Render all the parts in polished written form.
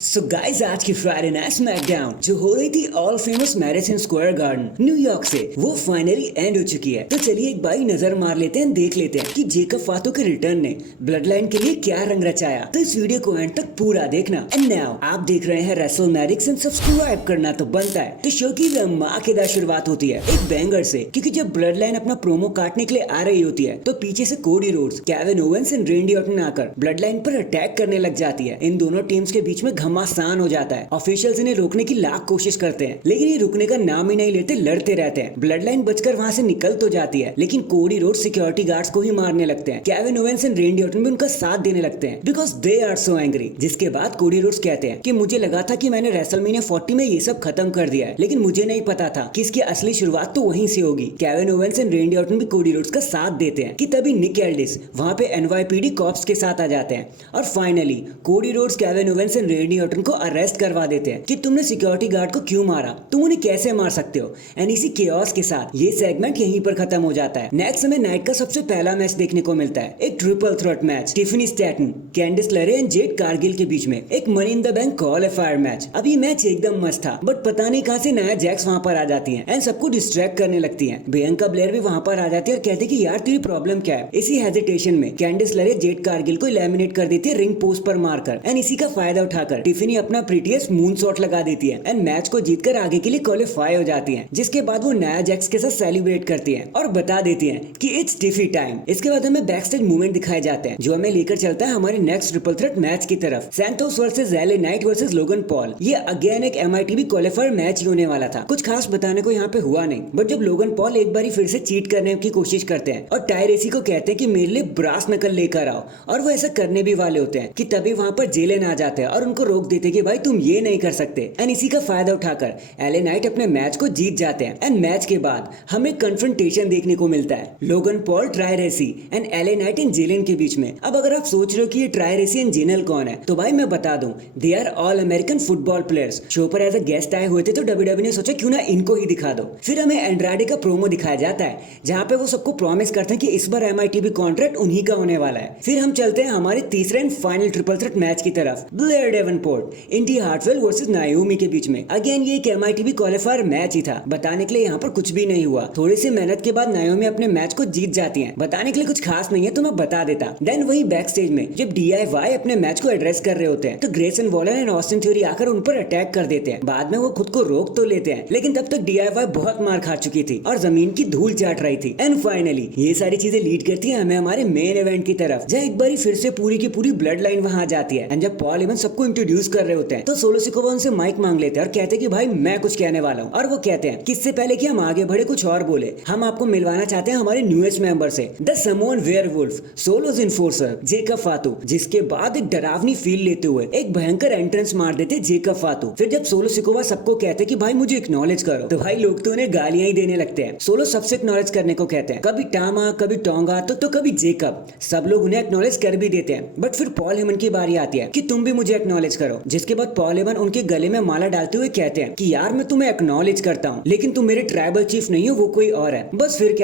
So guys आज की Friday night SmackDown जो हो रही थी all famous Madison Square garden New York से वो फाइनली एंड हो चुकी है। तो चलिए एक बारी नजर मार लेते हैं, देख लेते हैं कि जेकब फातो के रिटर्न ने ब्लड लाइन के लिए क्या रंग रचाया। तो इस वीडियो को एंड तक पूरा देखना। एंड नाउ आप देख रहे हैं रेसलमैनिक्स एंड सब्सक्राइब करना तो बनता है। तो शो की धमाकेदार शुरुआत होती है एक बैंगर से, क्योंकि जब ब्लड लाइन अपना प्रोमो काटने के लिए आ रही होती है तो पीछे से Cody Rhodes, Kevin Owens and Randy Orton आकर ब्लड लाइन पर अटैक करने लग जाती है। इन दोनों टीम्स के बीच में घमासान हो जाता है। ऑफिशियल्स इन्हें रोकने की लाख कोशिश करते हैं, लेकिन ये रुकने का नाम ही नहीं लेते, लड़ते रहते हैं। ब्लड लाइन बचकर वहां से निकल तो जाती है, लेकिन कोडी रोड सिक्योरिटी गार्ड्स को ही मारने लगते हैं। Kevin Owens and Randy Orton भी उनका साथ देने लगते हैं because they are so angry. जिसके बाद कोडी रोड्स कहते हैं कि मुझे लगा था कि मैंने रेसलमेनिया 40 में ये सब खत्म कर दिया है, लेकिन मुझे नहीं पता था कि इसकी असली शुरुआत तो वहीं से होगी। Kevin Owens and Randy Orton भी कोडी रोड्स का साथ देते हैं कि तभी निक एल्डिस वहां पे एनवाईपीडी कॉप्स के साथ आ जाते हैं और finally Cody Rhodes Kevin Owens and Randy Orton को अरेस्ट करवा देते हैं कि तुमने सिक्योरिटी गार्ड को क्यों मारा, तुम उन्हें कैसे मार सकते हो। एंड इसी केओस के साथ ये सेगमेंट यहीं पर खत्म हो जाता है। नेक्स्ट हमें नाइट का सबसे पहला मैच देखने को मिलता है, एक triple threat match Tiffany Staten, कैंडिस लेरे एंड जेड कारगिल के बीच में एक money in the bank qualifier match. अब ये मैच एकदम मस्त था, बट पता नहीं कहां से नया जैक्स वहां पर आ जाती है एंड सबको डिस्ट्रैक्ट करने लगती है। बियांका ब्लेयर भी वहां पर आ जाती है और कहते कि यार तेरी प्रॉब्लम क्या है। इसी हेजिटेशन में कैंडिस लेरे जेड कारगिल को एलिमिनेट कर देती है रिंग पोस्ट पर मारकर। एंड इसी का फायदा उठाकर टिफनी अपना प्रीटियस्ट मून शॉट लगा देती है एंड मैच को जीतकर आगे के लिए क्वालिफाई हो जाती है। जिसके बाद वो नया जैक्स के साथ सेलिब्रेट करती है और बता देती है कि इट्स टिफी टाइम। इसके बाद हमें बैक स्टेज मूवमेंट दिखाए जाते हैं जो हमें लेकर चलता है हमारे नेक्स्ट ट्रिपल थ्रेट मैच की तरफ, Santos versus LA Knight versus Logan Paul. ये अगेन एक एमआईटीवी क्वालिफायर मैच ही होने वाला था। कुछ खास बताने को यहाँ पे हुआ नहीं, बट जब लोगन पॉल एक बार फिर से चीट करने की कोशिश करते हैं और टायरेसी को कहते हैं कि मेरे लिए ब्रास नकल लेकर आओ, और वो ऐसा करने भी वाले होते हैं कि तभी वहां पर जेलन आ जाते हैं और उनको रोक देते कि भाई तुम ये नहीं कर सकते। एंड इसी का फायदा उठाकर एले नाइट अपने मैच को जीत जाते हैं। एंड मैच के बाद हमें कन्फ्रंटेशन देखने को मिलता है लोगन पॉल, ट्रायरेसी एंड एले नाइट एंड जेलन के बीच में। अब अगर आप सोच रहे हो कि ये ट्रायरेसी एंड जेनल कौन है, तो भाई मैं बता दूं, they are all American football players. Show पर एज अ गेस्ट आए हुए थे तो डब्ल्यूडब्ल्यूई ने सोचा क्यों ना इनको ही दिखा दो। फिर हमें एंड्राडे का प्रोमो दिखाया जाता है जहां पे वो सबको प्रॉमिस करते हैं कि इस बार एमआईटीवी कॉन्ट्रैक्ट उन्हीं का होने वाला है। फिर हम चलते हैं हमारे तीसरे and final triple threat match की तरफ, ब्लेयर डेवनपोर्ट, इंडी हार्टवेल वर्सेस नायोमी के बीच में। अगेन ये एक एमआईटीवी क्वालिफायर मैच ही था। बताने के लिए यहाँ पर कुछ भी नहीं हुआ। थोड़ी सी मेहनत के बाद नायोमी अपने मैच को जीत जाती हैं। बताने के लिए कुछ खास नहीं है तो मैं बता देता। देन वही बैक स्टेज में जब डीआईवाई अपने मैच को एड्रेस कर रहे होते हैं तो Grayson Waller and Austin theory आकर उन पर अटैक कर देते हैं। बाद में वो खुद को रोक तो लेते हैं, लेकिन तब तक डीआईवाई बहुत मार खा चुकी थी और जमीन की धूल चाट रही थी। एंड फाइनली ये सारी चीजें लीड करती है हमें हमारे मेन इवेंट की तरफ, जहाँ एक बार फिर से पूरी की पूरी ब्लड लाइन वहां आ जाती है। एंड जब पॉल इवन सबको इंट्रोड्यूस कर रहे होते हैं तो सोलो सिकोवा उनसे माइक मांग लेते हैं और कहते हैं कि भाई मैं कुछ कहने वाला हूँ। और वो कहते हैं कि इससे पहले कि हम आगे बढ़े कुछ और बोले, हम आपको मिलवाना चाहते हैं हमारे न्यूएस्ट मेंबर से, the Samoan werewolf, Solo's enforcer Jacob Fatu. जिसके बाद एक डरावनी फील लेते हुए एक भयंकर एंट्रेंस मार देते जेकब फातो। फिर जब सोलो सिकोवा सबको कहते हैं कि भाई मुझे एक्नॉलेज करो, तो भाई लोग तो उन्हें गालियां ही देने लगते हैं। सोलो सबसे एक्नॉलेज करने को कहते हैं, कभी टामा, कभी टोंगा, तो कभी जेकब। सब लोग उन्हें एक्नॉलेज कर भी देते हैं, बट फिर पॉल हेमन की बारी आती है कि तुम भी मुझे एक्नॉलेज करो। जिसके बाद पॉल हेमन उनके गले में माला डालते हुए कहते हैं कि यार मैं तुम्हें एक्नॉलेज करता हूँ, लेकिन तुम मेरे ट्राइबल चीफ नहीं हो, वो कोई और है। बस फिर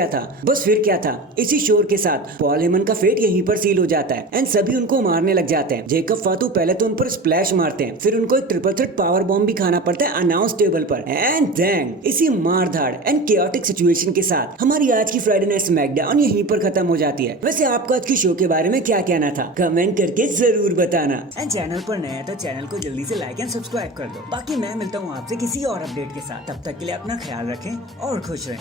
क्या था। इसी शोर के साथ पॉल हेमन का फेट यहीं पर सील हो जाता है एंड सभी उनको मारने लग जाते हैं। जेकब फातू पहले तो उन पर स्प्लैश मारते हैं, फिर उनको एक ट्रिपल थ्रेट पावर बॉम्ब भी खाना पड़ता है अनाउंस टेबल पर। एंड देन इसी मारधाड़ एंड केओटिक सिचुएशन के साथ हमारी आज की फ्राइडे नाइट स्मैकडाउन यहीं पर खत्म हो जाती है। वैसे आपको आज की शो के बारे में क्या कहना था, कमेंट करके जरूर बताना। एंड चैनल पर नया तो चैनल को जल्दी से लाइक एंड सब्सक्राइब कर दो। बाकी मैं मिलता हूँ आपसे किसी और अपडेट के साथ। तब तक के लिए अपना ख्याल रखें और खुश रहें।